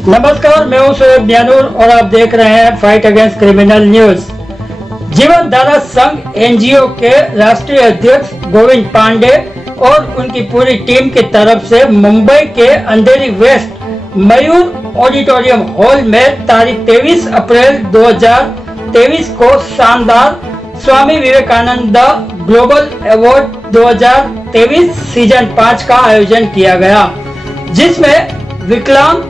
नमस्कार, मैं हूं शोएब ज्ञानूर और आप देख रहे हैं फाइट अगेंस्ट क्रिमिनल न्यूज। जीवन धारा संघ एनजीओ के राष्ट्रीय अध्यक्ष गोविंद पांडे और उनकी पूरी टीम की तरफ से मुंबई के अंधेरी वेस्ट मयूर ऑडिटोरियम हॉल में तारीख 23 अप्रैल 2023 को शानदार Swami Vivekananda global award 2023 season 5 का आयोजन किया गया, जिसमें विकलांग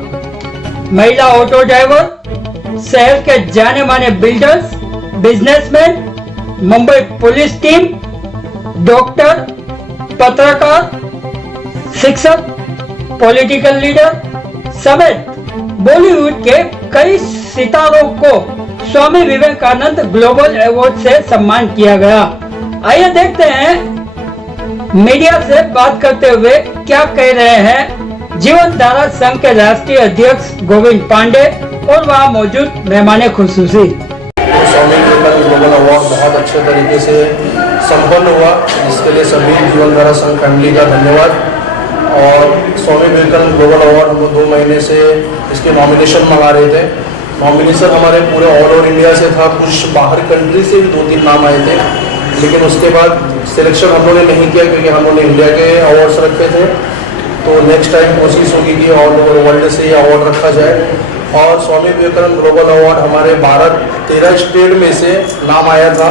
महिला ऑटो ड्राइवर, शहर के जाने माने builders, businessman, Mumbai police team, doctor, पत्रकार, शिक्षक, पॉलिटिकल लीडर समेत बॉलीवुड के कई सितारों को स्वामी विवेकानंद ग्लोबल अवार्ड से सम्मान किया गया। आइए देखते हैं मीडिया से बात करते हुए क्या कह रहे हैं जीवन धारा संघ के राष्ट्रीय अध्यक्ष गोविंद पांडे और वहां मौजूद मेहमान खुसूसी। स्वामी विवेकानंद ग्लोबल अवार्ड बहुत अच्छे तरीके से संपन्न हुआ, जिसके लिए सभी जीवन धारा संघ फैमिली का धन्यवाद। और स्वामी विवेकानंद ग्लोबल अवार्ड हम लोग 2 महीने से इसके नॉमिनेशन मंगा रहे थे। नॉमिनेशन हमारे पूरे ऑल ओवर इंडिया से था, कुछ बाहर कंट्री से भी 2-3 नाम आए थे, लेकिन उसके बाद सिलेक्शन हम लोगों ने नहीं किया क्योंकि हम लोगों ने इंडिया के अवार्ड्स रखे थे। तो नेक्स्ट टाइम कोशिश होगी कि ऑल ओवर वर्ल्ड से ये अवार्ड रखा जाए। और स्वामी विवेकानंद ग्लोबल अवार्ड हमारे 12-13 स्टेट में से नाम आया था,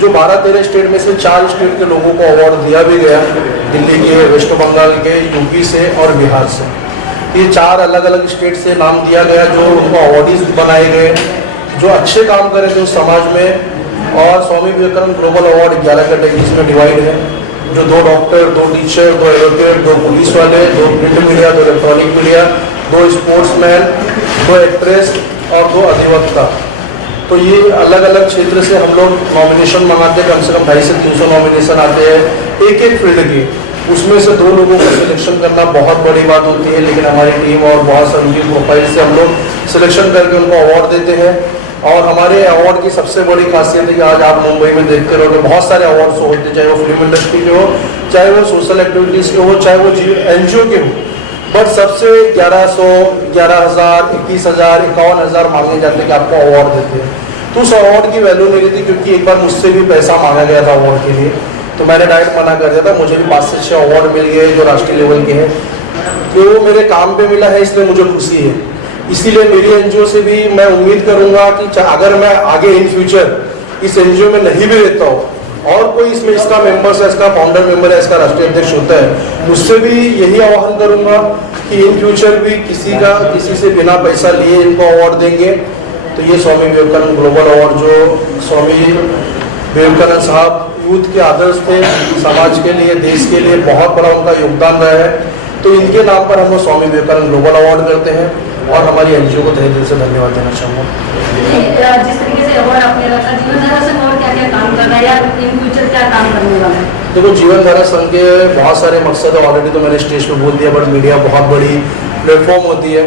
जो 12-13 स्टेट में से 4 स्टेट के लोगों को अवार्ड दिया भी गया, दिल्ली के, वेस्ट बंगाल के, यूपी से और बिहार से। ये 4 अलग अलग स्टेट से नाम दिया गया, जो उनको अवार्डीज बनाए गए जो अच्छे काम कर रहे थे उस समाज में। और Swami Vivekananda global award 11 categories में डिवाइड है, जो 2 डॉक्टर, 2 टीचर, 2 एडवोकेट, 2 पुलिस वाले, 2 print media, 2 electronic media, 2 sportsman, 2 actress और 2 अधिवक्ता। तो ये अलग अलग क्षेत्र से हम लोग नॉमिनेशन मंगाते हैं, कम से कम 250 से 300 नॉमिनेशन आते हैं एक फील्ड के। उसमें से 2 लोगों को सिलेक्शन करना बहुत बड़ी बात होती है, लेकिन हमारी टीम और बहुत सारी उनकी प्रोफाइल से हम लोग सिलेक्शन करके उनको अवार्ड देते हैं। और हमारे अवार्ड की सबसे बड़ी खासियत है कि आज आप मुंबई में देखते रहोगे बहुत सारे अवार्ड्स होते, चाहे वो फिल्म इंडस्ट्री के हो, चाहे वो सोशल एक्टिविटीज़ के हो, चाहे वो एनजीओ के हो, बट सबसे 1100, 11,000, 21,000, 51,000 मांगे जाते हैं कि आपको अवार्ड देते हैं। तो उस अवार्ड की वैल्यू नहीं थी, क्योंकि एक बार मुझसे भी पैसा मांगा गया था अवार्ड के लिए, तो मैंने डायरेक्ट मना कर दिया था। मुझे भी 5 से 6 अवार्ड मिल गए जो राष्ट्रीय लेवल के हैं, तो मेरे काम पे मिला है, इसलिए मुझे खुशी है। इसीलिए मेरी एनजीओ से भी मैं उम्मीद करूंगा कि अगर मैं आगे इन फ्यूचर इस एनजीओ में नहीं भी रहता हूँ और कोई इसमें इसका मेंबर्स है, इसका फाउंडर मेंबर है, इसका राष्ट्रीय अध्यक्ष होता है, मुझसे भी यही आह्वान करूंगा कि इन फ्यूचर भी किसी से बिना पैसा लिए इनको अवार्ड देंगे। तो ये स्वामी विवेकानंद ग्लोबल अवार्ड जो स्वामी विवेकानंद साहब यूथ के आदर्श थे, समाज के लिए, देश के लिए बहुत बड़ा उनका योगदान रहा है, तो इनके नाम पर हम लोग स्वामी विवेकानंद ग्लोबल अवार्ड करते हैं। और हमारी एनजीओ को तहे दिल से धन्यवाद देना चाहूँगा। जिस तरीके से अवार्ड आपने रखा, जीवन धारा संघ और क्या क्या काम कर रहा है या इन फ्यूचर क्या काम करने वाला है? देखो, जीवन धारा संघ के बहुत सारे मकसद है, ऑलरेडी तो मैंने स्टेज पे बोल दिया, बट मीडिया बहुत बड़ी प्लेटफॉर्म होती है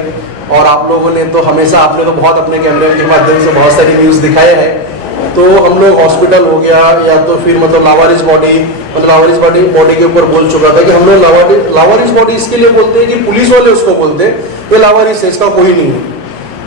और आप लोगों ने तो हमेशा, आपने तो बहुत अपने कैमरे के माध्यम से बहुत सारी न्यूज़ दिखाए हैं। तो हम लोग हॉस्पिटल हो गया या तो फिर लावारिस बॉडी के ऊपर बोल चुका था कि हम लोग लावारिस बॉडी इसके लिए बोलते हैं कि पुलिस वाले उसको बोलते हैं ये लावारिस है, इसका कोई नहीं है।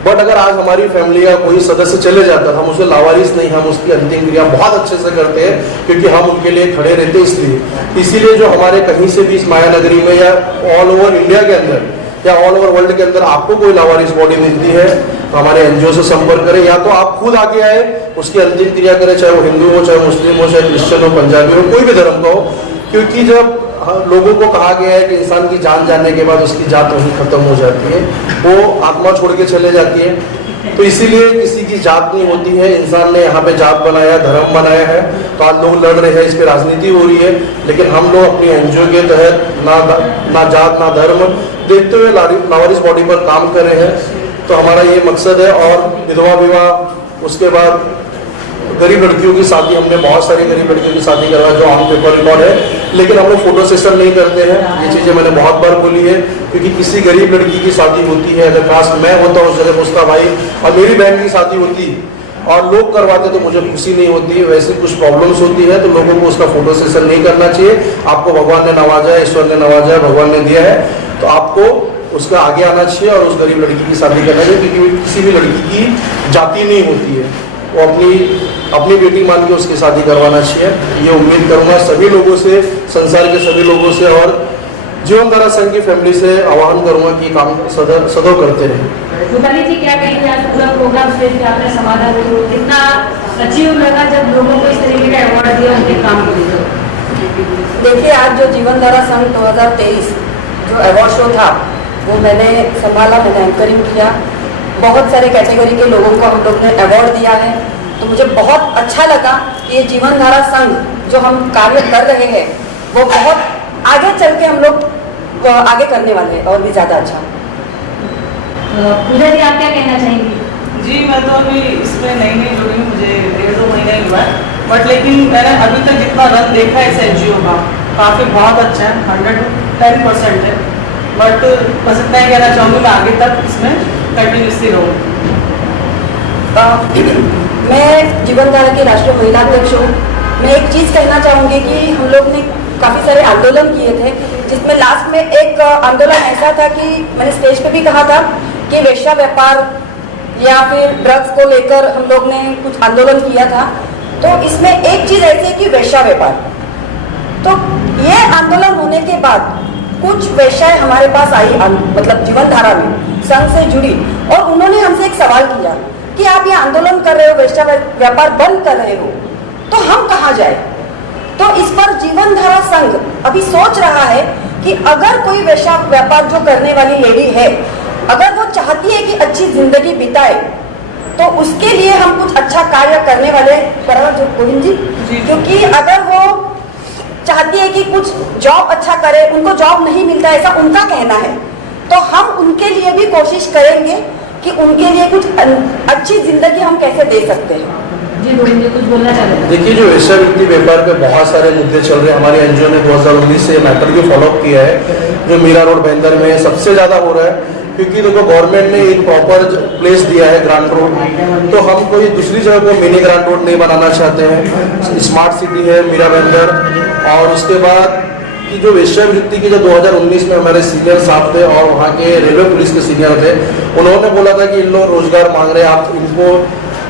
बट अगर आज हमारी फैमिली का कोई सदस्य चले जाता, हम उसे लावारिस नहीं, हम उसकी अंतिम क्रिया बहुत अच्छे से करते हैं, क्योंकि हम उनके लिए खड़े रहते हैं। इसीलिए जो हमारे कहीं से भी इस माया नगरी में या ऑल ओवर इंडिया के अंदर या ऑल ओवर वर्ल्ड के अंदर आपको कोई लावारिस बॉडी मिलती है तो हमारे एनजीओ से संपर्क करें, या तो आप खुद आके आए, उसकी अंतिम क्रिया करें, चाहे वो हिंदू हो, चाहे मुस्लिम हो, चाहे क्रिश्चियन हो, पंजाबी हो, कोई भी धर्म का हो। क्योंकि जब लोगों को कहा गया है कि इंसान की जान जाने के बाद उसकी जात वहीं खत्म हो जाती है, वो आत्मा छोड़ के चले जाती है। तो इसीलिए किसी की जात नहीं होती है, इंसान ने यहाँ पे जात बनाया, धर्म बनाया है, तो आज लोग लड़ रहे हैं, इस पर राजनीति हो रही है। लेकिन हम लोग अपनी एनजीओ के तहत ना जात ना धर्म देखते हुए लावारिस बॉडी पर काम कर रहे हैं। तो हमारा ये मकसद है। और विधवा विवाह, उसके बाद गरीब लड़कियों की शादी, हमने बहुत सारी गरीब लड़कियों की शादी करवाई जो ऑन पेपर रिकॉर्ड है, लेकिन हम लोग फोटो सेशन नहीं करते हैं। ये चीज़ें मैंने बहुत बार बोली है, क्योंकि किसी गरीब लड़की की शादी होती है, अगर काश मैं होता उस जगह उसका भाई और मेरी बहन की शादी होती और लोग करवाते तो मुझे खुशी नहीं होती। वैसे कुछ प्रॉब्लम्स होती है तो लोगों को उसका फोटो सेशन नहीं करना चाहिए। आपको भगवान ने नवाजा है, ईश्वर ने नवाजा है, भगवान ने दिया है, तो आपको उसका आगे आना चाहिए और उस गरीब लड़की की शादी करना चाहिए, क्योंकि किसी भी लड़की की जाति नहीं होती है, वो अपनी बेटी मान के उसकी शादी करवाना चाहिए। ये उम्मीद करूँगा सभी लोगों से, संसार के सभी लोगों से और जीवनधारा संघ की फैमिली से आह्वान करूँगा कि काम सदैव करते रहें। रूपाली जी क्या कहेंगे, आज पूरा प्रोग्राम स्टेज पे आपने समाधान कितना अचीव लगा जब लोगों को इस तरीके का अवार्ड दिया उनके काम के लिए? देखिए, आज जो जीवनधारा संघ 2023 जो अवार्ड शो था वो मैंने संभाला, मैंने एंकरिंग किया। बहुत सारे कैटेगरी के लोगों को हम लोग ने अवार्ड दिया है, तो मुझे बहुत अच्छा लगा कि ये जीवनधारा संघ जो हम कार्य कर रहे हैं वो बहुत आगे चल के हम लोग आगे करने वाले हैं और भी ज़्यादा अच्छा। पूजा जी आप क्या कहना चाहेंगी? जी, मैं तो अभी इसमें नई जुड़ी, मुझे 1.5-2 महीने ही हुआ है, बट लेकिन मैंने अभी तक जितना रन देखा है इस NGO का काफ़ी बहुत अच्छा है, 110% है। बट बस इतना ही कहना चाहूँगी, मैं आगे तक इसमें कंटिन्यूसली रहूँ। मैं जीवनधारा की राष्ट्रीय महिला अध्यक्ष हूँ। मैं एक चीज़ कहना चाहूँगी कि हम लोग ने काफ़ी सारे आंदोलन किए थे, जिसमें लास्ट में एक आंदोलन ऐसा था कि मैंने स्टेज पे भी कहा था कि वेश्या व्यापार या फिर ड्रग्स को लेकर हम लोग ने कुछ आंदोलन किया था। तो इसमें एक चीज़ ऐसी है कि वेश्या व्यापार, तो ये आंदोलन होने के बाद कुछ वेश्याएं हमारे पास आई, मतलब जीवनधारा में संघ से जुड़ी, और उन्होंने हमसे एक सवाल किया कि आप ये आंदोलन कर रहे हो, वेश्या व्यापार बंद कर रहे हो, तो हम कहाँ जाए? तो इस पर जीवनधारा संघ अभी सोच रहा है कि अगर कोई वेश्या व्यापार जो करने वाली लेडी है, अगर वो चाहती है कि अच्छी जिंदगी बिताए, तो उसके लिए हम कुछ अच्छा कार्य करने वाले, बराबर जो गोविंद जी, क्योंकि अगर वो चाहती है कि कुछ जॉब अच्छा करे, उनको जॉब नहीं मिलता ऐसा उनका कहना है, तो हम उनके लिए भी कोशिश करेंगे कि उनके लिए कुछ अच्छी जिंदगी हम कैसे दे सकते हैं। जी गोविंद जी कुछ बोलना चाहते हैं? देखिए, जो वेश्यावृत्ति व्यापार पे बहुत सारे मुद्दे चल रहे हैं, हमारे NGO ने 2019 से मैटर भी फॉलोअप किया है, जो मीरा रोड बैंदर में सबसे ज़्यादा हो रहा है, क्योंकि देखो गवर्नमेंट ने एक प्रॉपर प्लेस दिया है ग्रांट रोड, तो हम कोई दूसरी जगह को मिनी ग्रांट रोड नहीं बनाना चाहते हैं। स्मार्ट सिटी है मीरा बैंदर, और उसके बाद कि जो वेश्यावृत्ति की जो 2019 में हमारे सीनियर साहब थे और वहाँ के रेलवे पुलिस के सीनियर थे, उन्होंने बोला था कि इन लोग रोजगार मांग रहे हैं, आप इनको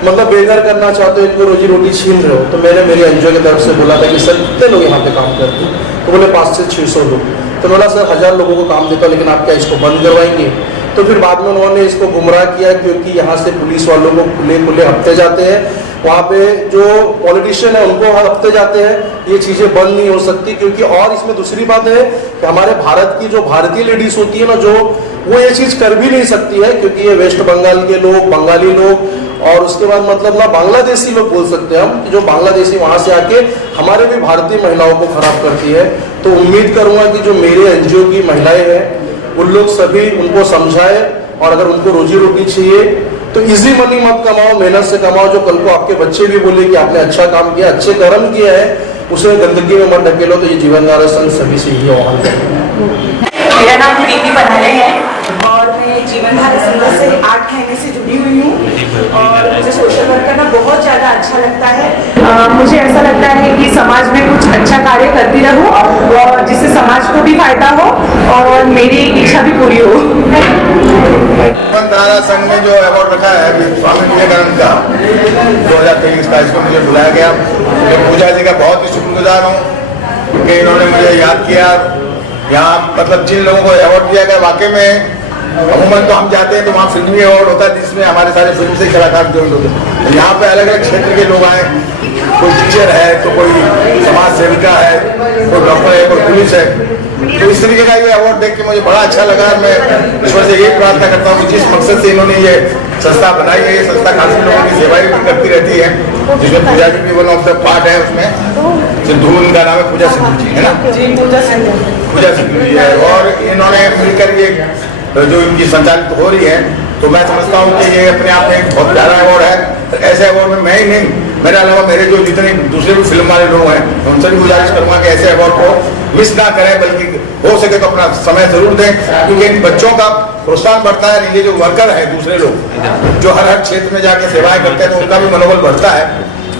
मतलब बेघर करना चाहते हो, इनको रोजी रोटी छीन रहे हो। तो मैंने मेरी NGO की तरफ से बोला था कि सर कितने लोग यहाँ पे काम करते हैं, तो बोले 500 से 600 लोग। तो बोला सर 1000 लोगों को काम देता, लेकिन आप क्या इसको बंद करवाएंगे? तो फिर बाद में उन्होंने इसको गुमराह किया, क्योंकि यहाँ से पुलिस वालों को खुले हफ्ते जाते हैं, वहाँ पे जो पॉलिटिशियन है उनको हफ्ते जाते हैं, ये चीज़ें बंद नहीं हो सकती। क्योंकि और इसमें दूसरी बात है कि हमारे भारत की जो भारतीय लेडीज होती है ना, जो वो ये चीज़ कर भी नहीं सकती है, क्योंकि ये वेस्ट बंगाल के लोग, बंगाली लोग, और उसके बाद मतलब ना बांग्लादेशी लोग बोल सकते हैं हम, कि जो बांग्लादेशी वहाँ से आके हमारे भी भारतीय महिलाओं को खराब करती है। तो उम्मीद करूँगा कि जो मेरे NGO की महिलाएं हैं उन लोग सभी उनको समझाए, और अगर उनको रोजी रोटी चाहिए तो इजी मनी मत कमाओ, मेहनत से कमाओ, जो कल को आपके बच्चे भी बोले कि आपने अच्छा काम किया, अच्छे कर्म किया है, उसे गंदगी में मत ढकेलो। तो ये जीवनधारा संघ सभी से ये आह्वान करेंगे। मेरा नाम प्रीति पधारे है और मैं जीवनधारा संघ से 8 महीने से जुड़ी हुई हूँ, और मुझे सोशल वर्क करना बहुत ज़्यादा अच्छा लगता है। मुझे ऐसा लगता है कि समाज में कुछ अच्छा कार्य करती रहूँ और जिससे समाज को भी फायदा हो और मेरी इच्छा भी पूरी हो। जीवनधारा संघ ने जो अवार्ड रखा है स्वामी विवेकानंद का 2023 का, इसको मुझे बुलाया गया। मैं पूजा जी का बहुत ही शुक्रगुजार हूँ कि इन्होंने मुझे याद किया। यहाँ मतलब जिन लोगों को अवार्ड दिया गया, वाकई में अमूमन तो हम जाते हैं तो वहाँ फिल्मी अवार्ड होता है जिसमें हमारे सारे फिल्म से कलाकार जो होते हैं। यहाँ पे अलग अलग क्षेत्र के लोग आए, कोई टीचर है तो कोई समाज सेविका है, कोई डॉक्टर है, कोई पुलिस है। तो इस तरीके का ये अवार्ड देख के मुझे बड़ा अच्छा लगा। मैं ईश्वर से यही प्रार्थना करता हूँ कि जिस मकसद से इन्होंने ये संस्था बनाई है, ये संस्था काफी लोगों की सेवाएं भी करती रहती है, जिसमें पूजा जी भी वन ऑफ द पार्ट है। उसमें सिद्धू, उनका नाम है पूजा सिद्धू जी, है ना? जी, पूजा सिद्धू जी है, और इन्होंने मिलकर ये जो इनकी संचालित हो रही है, तो मैं समझता हूँ कि ये अपने आप में एक बहुत प्यारा अवार्ड है। ऐसे अवार्ड में मैं ही नहीं, मेरे अलावा मेरे जो जितने दूसरे भी फिल्म वाले लोग हैं, उनसे भी गुजारिश करूँगा कि ऐसे अवार्ड को मिस ना करें, बल्कि हो सके तो अपना समय जरूर दें, क्योंकि इन बच्चों का प्रोत्साहन बढ़ता है। ये जो वर्कर है, दूसरे लोग जो हर क्षेत्र में जाके सेवाएं करते हैं, तो उनका भी मनोबल बढ़ता है।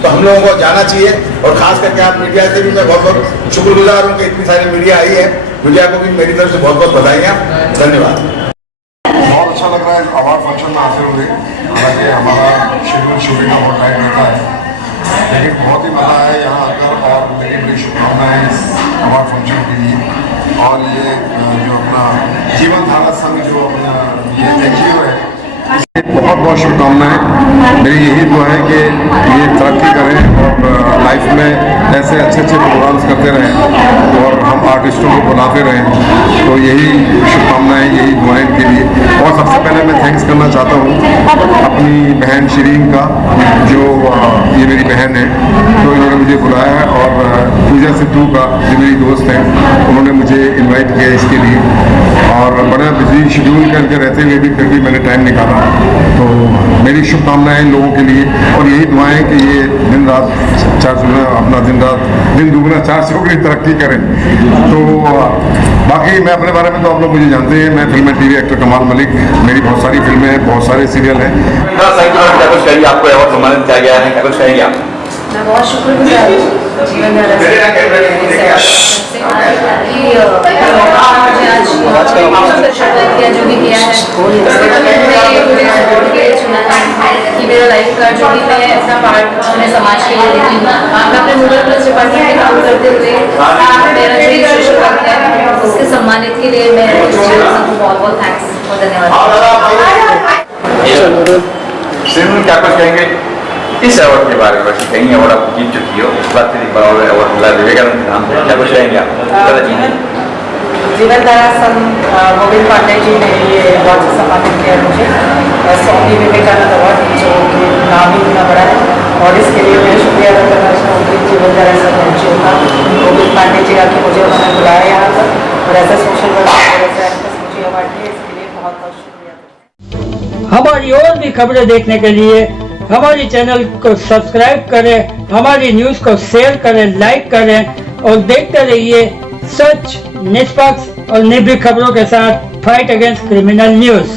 तो हम लोगों को जाना चाहिए, और खास करके आप मीडिया से भी मैं बहुत बहुत शुक्रगुजार हूँ कि इतनी सारी मीडिया आई है। मीडिया को भी मेरी तरफ से बहुत बहुत बधाइयाँ, धन्यवाद। शूटिंग का बहुत टाइम रहता है, लेकिन बहुत ही मज़ा आया यहाँ आकर और मेरी बड़ी शुभकामनाएं इस अवार्ड फंक्शन के लिए। और ये जो अपना जीवन धारा संघ जो अपना ये NGO है, बहुत बहुत शुभकामनाएं। मेरी यही दुआ है कि ये तरक्की करें और लाइफ में ऐसे अच्छे अच्छे प्रोग्राम्स करते रहें और हम आर्टिस्टों को बुलाते रहें। तो यही शुभकामनाएं, यही दुआएं इनके लिए। और सबसे पहले मैं थैंक्स करना चाहता हूँ अपनी बहन शिरीन का, जो ये मेरी बहन है, तो इन्होंने मुझे बुलाया है, और पूजा सिद्धू का जो मेरी दोस्त हैं, उन्होंने मुझे इन्वाइट किया इसके लिए। और बड़ा बिजी शेड्यूल करके रहते हुए भी फिर भी मैंने टाइम निकाला। तो मेरी शुभकामनाएं इन लोगों के लिए, और यही दुआएं कि ये दिन रात दिन दुगना चार चौगुनी तरक्की करें। तो बाकी मैं अपने बारे में तो आप लोग मुझे जानते हैं, मैं फिल्म TV एक्टर कमाल मलिक, मेरी बहुत सारी फिल्में हैं, बहुत सारे सीरियल हैं। आपको अवार्ड सम्मानित किया गया है, क्या कुछ कहेंगे आप? मैं बहुत शुक्रगुजार हूँ जीवन धारा से मुझे आज जो भी किया है चुना है कि मेरा लाइफ का जो भी मैं अपना पार्ट अपने समाज के लिए देती हूँ। मैं अपने रूरल पुलिस डिपार्टमेंट में काम करते हुए मेरा जो सोशल वर्क है उसके सम्मानित के लिए मैं सबको बहुत बहुत थैंक्स और धन्यवाद। क्या कुछ कहेंगे इस अवार्ड के बारे में? कहीं अवार्ड आप जीत चुकी हो, इस बार फिर अवार्ड मिला विवेकानंद के नाम पे, क्या कुछ कहेंगे आप? जीवन धारा संघ गोविंद पांडे जी ने ये अवार्ड से सम्मानित किया मुझे, स्वामी विवेकानंद अवार्ड, जो कि नाम ही इतना बड़ा है। और इसके लिए मैं शुक्रिया अदा करना चाहूँगी जीवन धारा संघ NGO का, गोविंद पांडे जी आके मुझे उन्होंने बुलाया यहाँ पर, और ऐसा सोशल वर्क मुझे अवार्ड दिया, इसके लिए बहुत बहुत शुक्रिया। हमारी और भी खबरें देखने के लिए हमारे चैनल को सब्सक्राइब करें, हमारी न्यूज को शेयर करें, लाइक करें और देखते रहिए सच, निष्पक्ष और निर्भीक खबरों के साथ फाइट अगेंस्ट क्रिमिनल न्यूज।